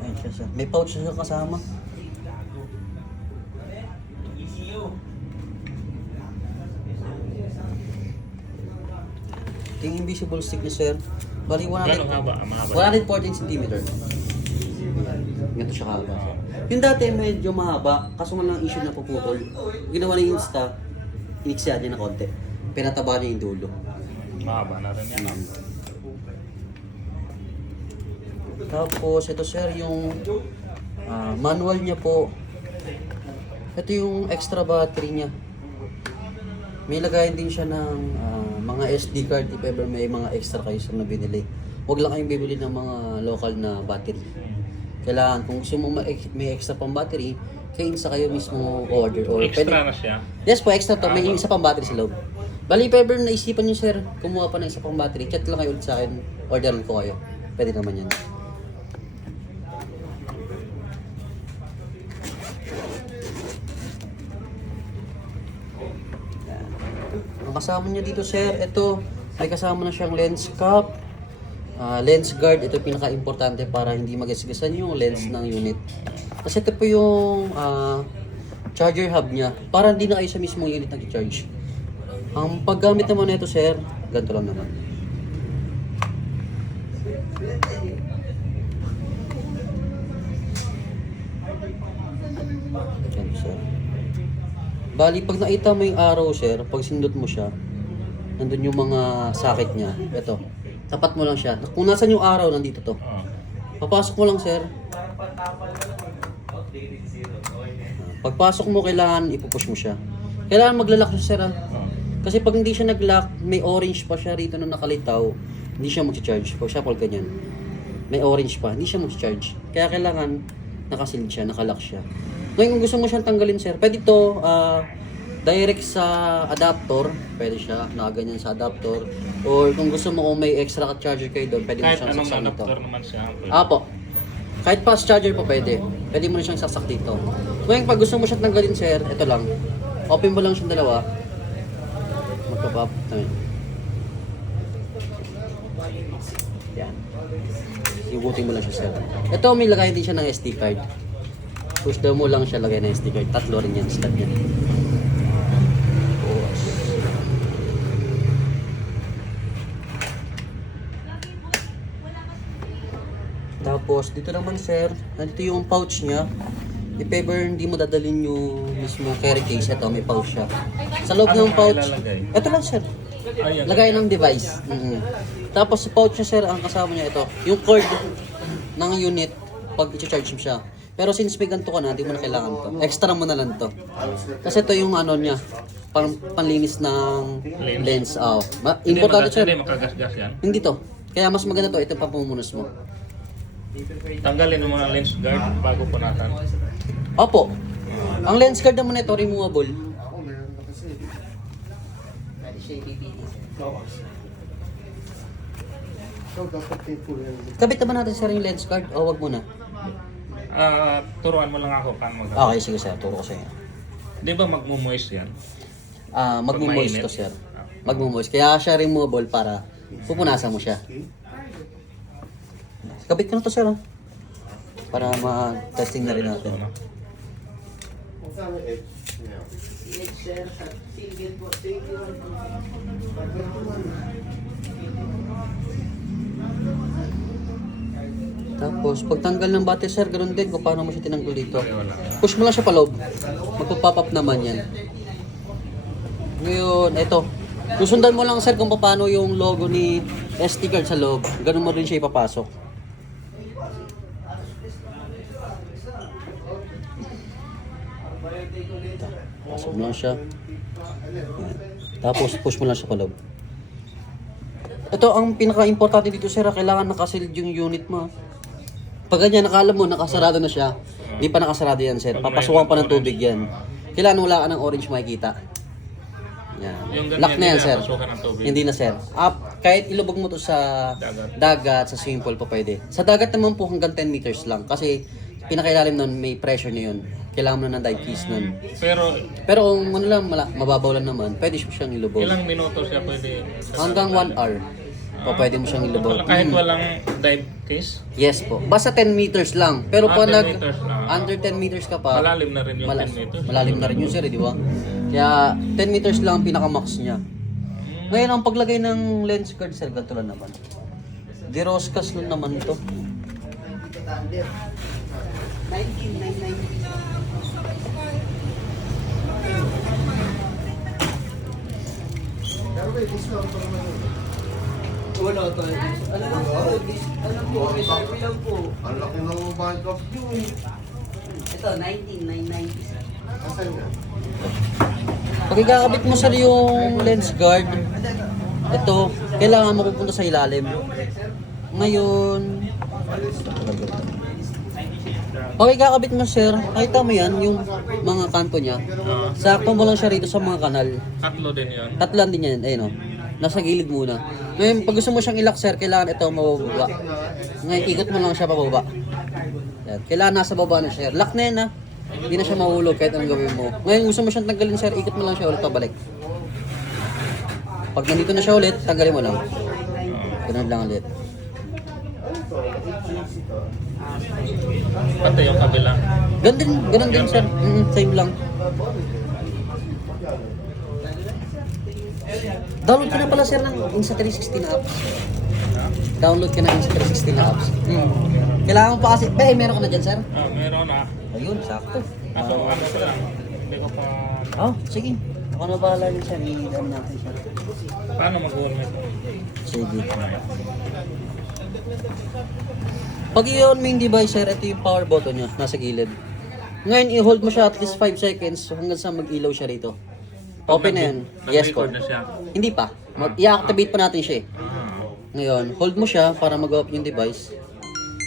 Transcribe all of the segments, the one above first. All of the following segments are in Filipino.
Ayan siya. May pouch siya kasama. Yung invisible stick niya, sir. Bali, Gano'ng haba? Mahaba. 114 cm. Ganito siya kahaba. Yung dati medyo mahaba, kaso nga lang issue na puputol. Ginawa na yung Insta, iniksyan niya na konti. Pinataba niya yung dulo. Mahaba na rin yan. Tapos ito sir, yung manual niya po. Ito yung extra battery niya. May lagayan din siya ng mga SD card if ever may mga extra kayo sa na binili. Huwag lang kayong bibili ng mga local na battery. Kailangan kung gusto mo may extra pang battery, kaya isa kayo mismo order. Or Extra pwede, na siya. yes po, extra to. May isa pang battery sa loob. Bali, if ever naisipan nyo sir, kumuha pa ng isa pang battery, chat lang kayo ulit sa akin, orderin ko kayo. Pwede naman yan. Ang kasama niya dito sir, ito, may kasama na siyang lens cap, lens guard, ito pinaka-importante para hindi magasgasan yung lens ng unit. Kasi ito po yung charger hub niya, para hindi na kayo sa mismong unit nag-charge. Ang paggamit naman nito sir, ganito lang naman. Ganito sir. Bali, pag nakita mo yung arrow, sir, pag sindot mo siya, nandun yung mga socket niya. Ito, tapat mo lang siya. Kung nasan yung arrow, nandito to. Papasok mo lang, sir. Pagpasok mo, kailangan ipupush mo siya. Kailangan maglalak siya, sir. Kasi pag hindi siya nag-lock, may orange pa siya rito na nakalitaw, hindi siya mag-charge. For example, ganyan. May orange pa, hindi siya mag-charge. Kaya kailangan nakasealed siya, nakalock siya. Ngayon kung gusto mo siyang tanggalin sir, pwede ito direct sa adapter, pwede siya, nakaganyan sa adapter. Or kung gusto mo kung may extra charger kayo doon, pwede mo Kahit siyang anong saksak dito. adapter naman siya. Apo, kahit fast charger po pwede, pwede mo na siyang saksak dito. Ngayon pag gusto mo siyang tanggalin sir, ito lang, open mo lang siyang dalawa, magpapap, yan, igutin mo lang siya sir. Ito may lagay din siya ng SD card. Push down mo lang siya, lagay na SD card. Tatlo rin yan, slot yan. Tapos, dito naman sir, nandito yung pouch niya. If ever hindi mo dadalhin yung mismo carry case, ito may pouch siya. Sa loob ng pouch, ito lang sir. Lagay ng device. Tapos sa pouch niya sir, ang kasama niya ito, yung cord ng unit pag i-charge mo siya. Pero since may ganito ka na, hindi mo na kailangan to. Extra mo na lang to. Kasi ito yung ano niya, panlinis ng lens. Importante sir. Hindi makagasgas yan. Hindi to. Kaya mas maganda to, ito pa pumunas mo. Tanggalin mo mga lens guard bago punatan. Opo. Ang lens guard naman ito, removable. Kabit naman natin sir yung lens guard o wag mo na? Turuan mo lang ako paano mag- Okay, sige sir, turo ko sa inyo. Di ba magmo-moist yan? Magmo-moist mainit. to sir. Magmo-moist. Kaya siya removable para pupunasan mo siya. Kabit ko na to sir. Para ma-testing na rin natin. Tapos, pagtanggal ng battery sir, ganun din kung paano mo siya tinanggal dito. Push mo lang siya paloob. Magpo-pop up naman yan. Ngayon, eto. Susundan mo lang sir kung paano yung logo ni SD card sa loob. Ganun mo rin siya ipapasok. Pasok mo lang siya. Yan. Tapos, push mo lang siya paloob. Ito ang pinaka-importante dito sir, kailangan nakasealed yung unit mo. Pag ganyan, nakala mo, nakasarado na siya. Hindi pa nakasarado yan, sir. Papasukan pa ng tubig yan. Kailangan wala ka ng orange makikita. Yan. Yung ganyan, Lock na yan, hindi sir. napasukan ng tubig. Hindi na, sir. Kahit ilubog mo to sa dagat, sa swimming pool pa pwede. Sa dagat naman po hanggang 10 meters lang. Kasi pinakailalim nun, may pressure na yun. Kailangan mo na ng dive keys nun. Pero Pero kung ano lang, mababaw lang naman, pwede siyang ilubog. ilang minuto siya pwede? Hanggang 1 hour. O pwede mo siyang ilubog. Kahit walang dive case? Yes po. Basta 10 meters lang. Pero pag 10 meters lang. under 10 meters ka pa, Malalim na rin yung 10 meters. malalim na rin yun, sir, di ba? Kaya 10 meters lang ang pinaka-max niya. Ngayon, ang paglagay ng lens guard, sir, ganito lang naman. Diroscas nun naman ito. 19,990. Wala tayo. Alam po, reserve lang po. Ang laki ng bank of you eh. Ito, 19,990. Asan nga? Pag ikakabit mo sir yung lens guard, ito, kailangan mo pupunta sa ilalim. Ngayon, pag ikakabit mo sir, nakita mo yan, yung mga kanto niya. Sakto mo lang siya rito sa mga kanal. Tatlo din yun. Tatlan din yan, ayun o. Nasa gilid muna. Ngayon, pag gusto mo siyang ilak sir, kailangan ito mababa. Ngayon, ikot mo lang siya pababa. Yan. Kailangan nasa baba na siya. Lock na yan ha. Hindi na siya mahulog kahit anong gawin mo. Ngayon, gusto mo siyang tanggalin sir, ikot mo lang siya ulit pabalik. Pag nandito na siya ulit, tanggalin mo lang. Ganun lang ulit. Pati yung kabila. Ganun din sir. Same lang. Download ka na pala sir ng Insta360 na apps. Download ka na ng Insta360 na apps. Kailangan mo pa kasi, meron ka na dyan sir? Meron na. Ayun, sakto. Ako, ano ko lang. Hindi ko pa... Oh, sige. Ako na bahala din sir. Ano natin sir. Paano mag-warm ito? Sige. Pag i-on mo yung device sir, ito yung power button nyo, nasa gilid. Ngayon, i-hold mo siya at least 5 seconds hanggang sa mag-ilaw siya rito. Open na yan. Yes po. Nag-record na siya. Hindi pa. I-activate pa natin siya eh. Ngayon, hold mo siya para mag-open yung device.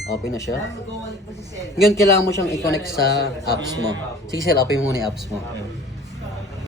Open na siya. Ngayon, kailangan mo siyang i-connect sa apps mo. Sige sir, open mo muna yung apps mo.